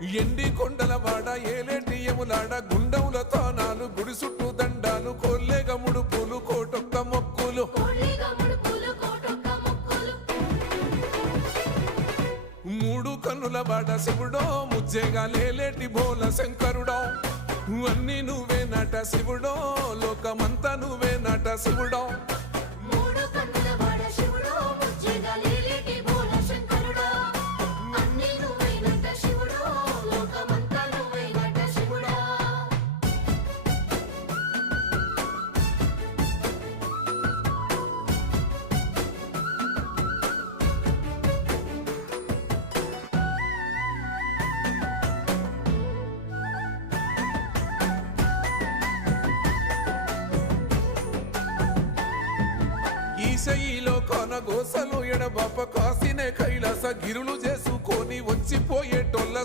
ఎండి కొండల వాడ ఏలేటియములాడ గుండముల తానాలు గుడి చుట్టూ దండాలు కొల్లేగ ముడుపులు కోటొక్క మొక్కులు మూడు కన్నుల వాడ శివుడో ముజ్జేగా లేలేటి బోల శంకరుడో అన్ని నువ్వే నట శివుడో లోకమంతా నువ్వే నట శివుడో ఈశయిలో కొనగోసలు ఎడబాప కాసినే కైలాస గిరులు చేసుకొని వచ్చిపోయేటోళ్ళ